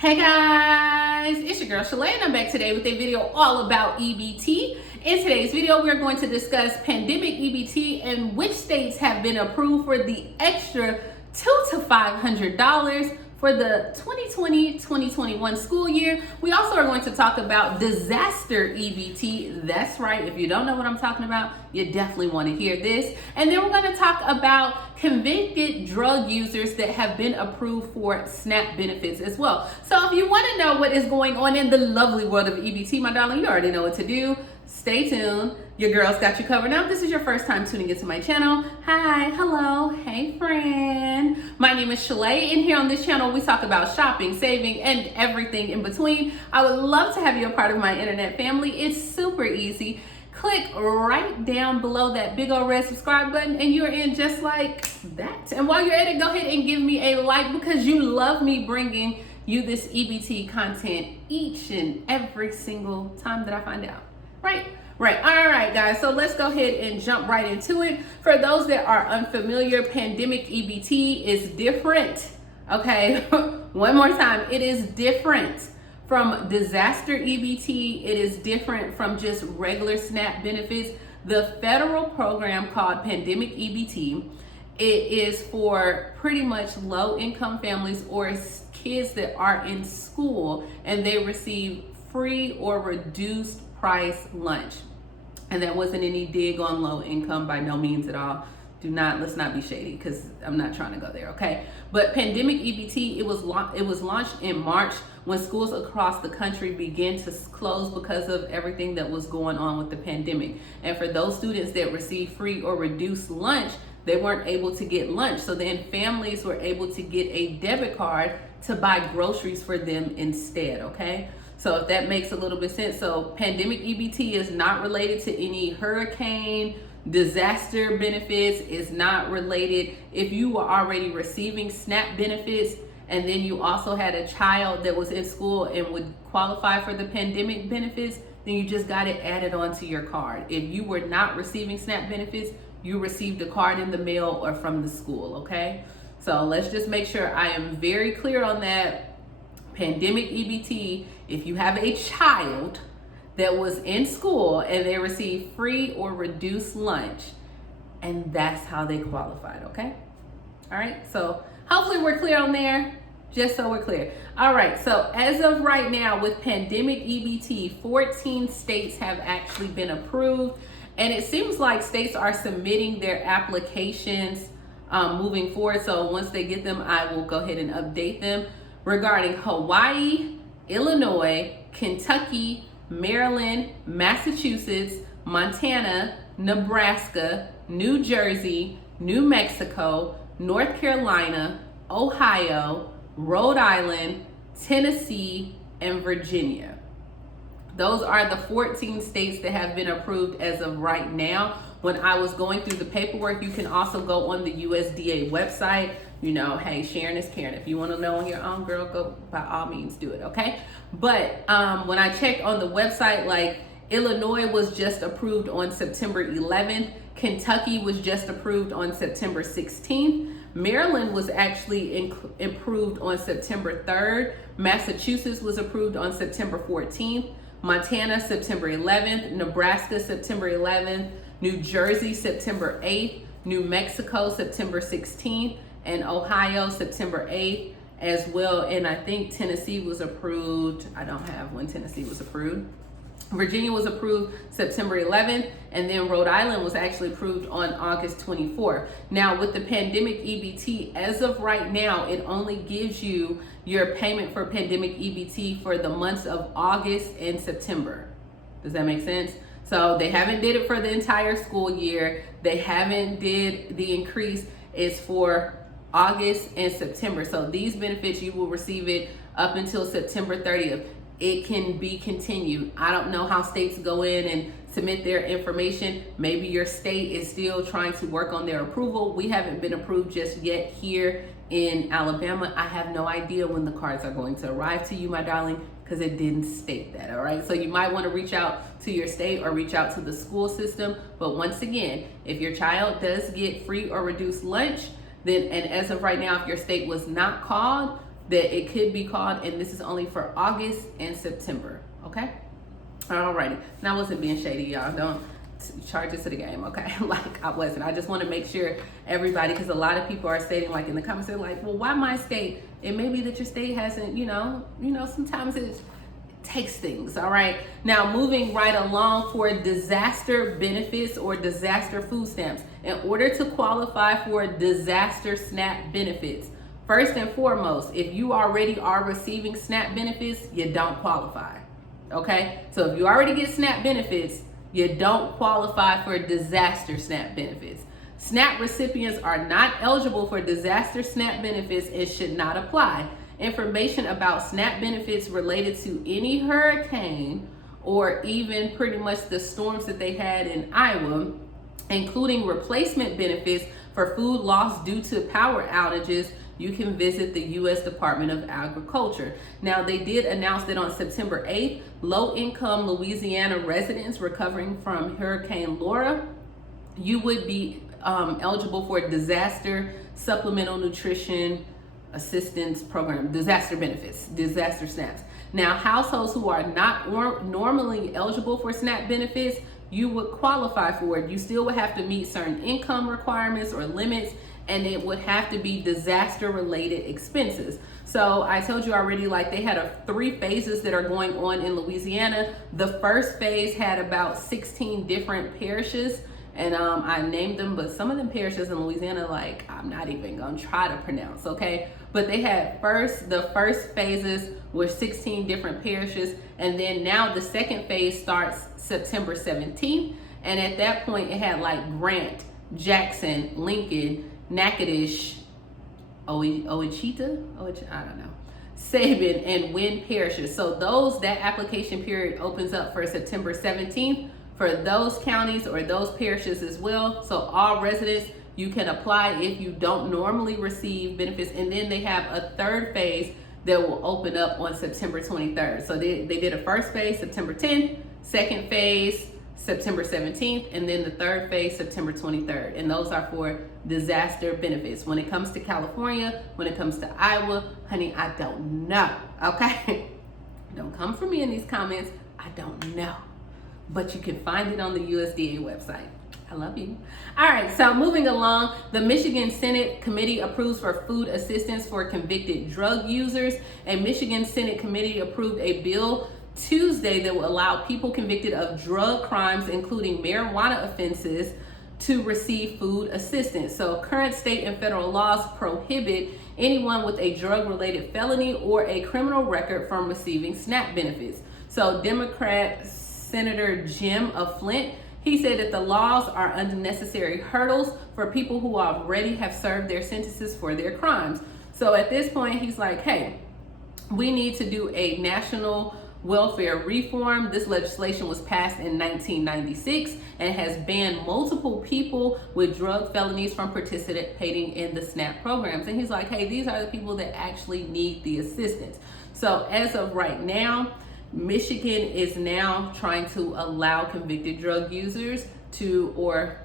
Hey guys, it's your girl Shalae and I'm back today with a video all about EBT. In today's video, we're going to discuss pandemic EBT and which states have been approved for the extra $200 to $500 for the 2020-2021 school year. We also are going to talk about disaster EBT. That's right, if you don't know what I'm talking about, you definitely want to hear this. And then we're going to talk about convicted drug users that have been approved for SNAP benefits as well. So if you want to know what is going on in the lovely world of EBT, my darling, you already know what to do. Stay tuned. Your girl's got you covered. Now, if this is your first time tuning into my channel, hi, hello, hey friend. My name is Shalae, and here on this channel, we talk about shopping, saving, and everything in between. I would love to have you a part of my internet family. It's super easy. Click right down below that big old red subscribe button and you're in just like that. And while you're at it, go ahead and give me a like because you love me bringing you this EBT content each and every single time that I find out. Right. All right, guys. So let's go ahead and jump right into it. For those that are unfamiliar, pandemic EBT is different. Okay. One more time. It is different from disaster EBT. It is different from just regular SNAP benefits. The federal program called pandemic EBT, it is for pretty much low income families or kids that are in school and they receive free or reduced price lunch. And that wasn't any dig on low income by no means at all. Let's not be shady because I'm not trying to go there, okay? But pandemic EBT, it was launched in March when schools across the country began to close because of everything that was going on with the pandemic. And for those students that received free or reduced lunch, they weren't able to get lunch. So then families were able to get a debit card to buy groceries for them instead, okay? So if that makes a little bit sense. So pandemic EBT is not related to any hurricane, disaster benefits. Is not related. If you were already receiving SNAP benefits and then you also had a child that was in school and would qualify for the pandemic benefits, then you just got it added onto your card. If you were not receiving SNAP benefits, you received a card in the mail or from the school, okay? So let's just make sure I am very clear on that. Pandemic EBT, if you have a child that was in school and they received free or reduced lunch, and that's how they qualified, okay? All right, so hopefully we're clear on there, just so we're clear. All right, so as of right now with pandemic EBT, 14 states have actually been approved, and it seems like states are submitting their applications moving forward. So once they get them, I will go ahead and update them. Regarding Hawaii, Illinois, Kentucky, Maryland, Massachusetts, Montana, Nebraska, New Jersey, New Mexico, North Carolina, Ohio, Rhode Island, Tennessee, and Virginia. Those are the 14 states that have been approved as of right now. When I was going through the paperwork, you can also go on the USDA website. You know, hey, sharing is caring. If you want to know on your own, girl, go by all means do it, okay? But when I checked on the website, like Illinois was just approved on September 11th. Kentucky was just approved on September 16th. Maryland was actually approved on September 3rd. Massachusetts was approved on September 14th. Montana, September 11th. Nebraska, September 11th. New Jersey, September 8th. New Mexico, September 16th. And Ohio, September 8th as well. And I think Tennessee was approved. I don't have when Tennessee was approved. Virginia was approved September 11th. And then Rhode Island was actually approved on August 24th. Now with the pandemic EBT, as of right now, it only gives you your payment for pandemic EBT for the months of August and September. Does that make sense? So they haven't did it for the entire school year. They haven't did the increase is for August and September. So these benefits, you will receive it up until September 30th. It can be continued. I don't know how states go in and submit their information. Maybe your state is still trying to work on their approval. We haven't been approved just yet here in Alabama. I have no idea when the cards are going to arrive to you, my darling, because it didn't state that, all right? So you might want to reach out to your state or reach out to the school system. But once again, if your child does get free or reduced lunch, then, and as of right now, if your state was not called, that it could be called, and this is only for August and September, okay? Alrighty, and I wasn't being shady, y'all. Don't charge it to the game, okay? Like I wasn't. I just want to make sure everybody, because a lot of people are stating, like in the comments, they're like, well, why my state? It may be that your state hasn't, sometimes it takes things. All right, now moving right along, for disaster benefits or disaster food stamps. In order to qualify for disaster SNAP benefits, first and foremost, if you already are receiving SNAP benefits, you don't qualify. Okay, so if you already get SNAP benefits, you don't qualify for disaster SNAP benefits. SNAP recipients are not eligible for disaster SNAP benefits and should not apply. Information about SNAP benefits related to any hurricane or even pretty much the storms that they had in Iowa, including replacement benefits for food loss due to power outages, you can visit the U.S. Department of Agriculture. Now, they did announce that on September 8th, low-income Louisiana residents recovering from Hurricane Laura, you would be eligible for disaster supplemental nutrition assistance program, disaster benefits, disaster SNAPs. Now, households who are not normally eligible for SNAP benefits, you would qualify for it. You still would have to meet certain income requirements or limits, and it would have to be disaster related expenses. So I told you already, like they had 3 phases that are going on in Louisiana. The first phase had about 16 different parishes, and I named them, but some of them parishes in Louisiana, like I'm not even gonna try to pronounce, okay? But they had the first phases were 16 different parishes, and then now the second phase starts September 17th, and at that point it had like Grant, Jackson, Lincoln, Natchitoches, Ouachita, I don't know, Sabin, and Wynn parishes. So that application period opens up for September 17th for those counties or those parishes as well. So all residents, you can apply if you don't normally receive benefits. And then they have a third phase that will open up on September 23rd. So they did a first phase September 10th, second phase September 17th, and then the third phase September 23rd. And those are for disaster benefits. When it comes to California, when it comes to Iowa, honey, I don't know, okay? Don't come for me in these comments. I don't know. But you can find it on the USDA website. I love you. All right, so moving along, the Michigan Senate Committee approves for food assistance for convicted drug users. A Michigan Senate Committee approved a bill Tuesday that will allow people convicted of drug crimes, including marijuana offenses, to receive food assistance. So current state and federal laws prohibit anyone with a drug-related felony or a criminal record from receiving SNAP benefits. So Democrat Senator Jim of Flint, he said that the laws are unnecessary hurdles for people who already have served their sentences for their crimes. So at this point, he's like, hey, we need to do a national welfare reform. This legislation was passed in 1996 and has banned multiple people with drug felonies from participating in the SNAP programs. And he's like, hey, these are the people that actually need the assistance. So as of right now, Michigan is now trying to allow convicted drug users or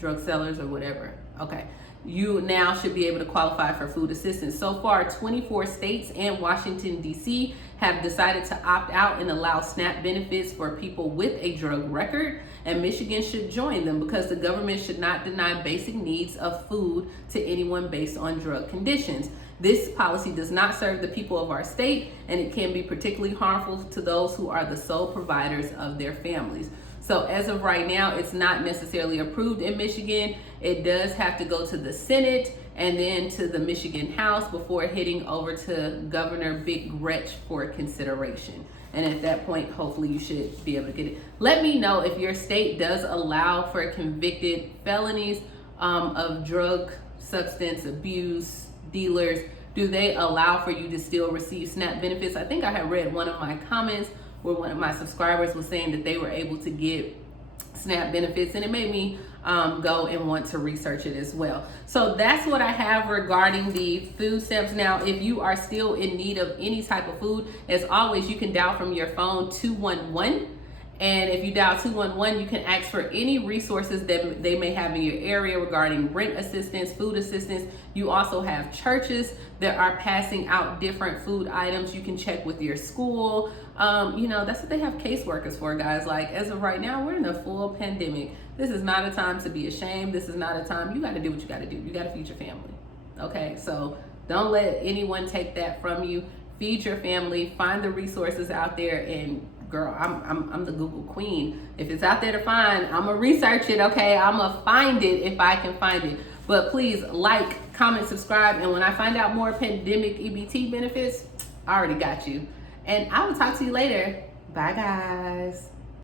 drug sellers or whatever. Okay. You now should be able to qualify for food assistance. So far, 24 states and Washington, D.C. have decided to opt out and allow SNAP benefits for people with a drug record, and Michigan should join them because the government should not deny basic needs of food to anyone based on drug conditions. This policy does not serve the people of our state, and it can be particularly harmful to those who are the sole providers of their families. So as of right now, it's not necessarily approved in Michigan. It does have to go to the Senate and then to the Michigan House before hitting over to Governor Big Gretch for consideration. And at that point, hopefully you should be able to get it. Let me know if your state does allow for convicted felonies of drug, substance abuse, dealers. Do they allow for you to still receive SNAP benefits? I think I had read one of my comments where one of my subscribers was saying that they were able to get SNAP benefits, and it made me go and want to research it as well. So that's what I have regarding the food stamps. Now, if you are still in need of any type of food, as always, you can dial from your phone 211 And if you dial 211, you can ask for any resources that they may have in your area regarding rent assistance, food assistance. You also have churches that are passing out different food items. You can check with your school. You know, that's what they have caseworkers for, guys. Like, as of right now, we're in a full pandemic. This is not a time to be ashamed. This is not a time. You got to do what you got to do. You got to feed your family. Okay, so don't let anyone take that from you. Feed your family. Find the resources out there, and girl, I'm the Google queen. If it's out there to find, I'm gonna research it. Okay, I'm gonna find it if I can find it. But please like, comment, subscribe, and when I find out more pandemic EBT benefits, I already got you. And I will talk to you later. Bye, guys.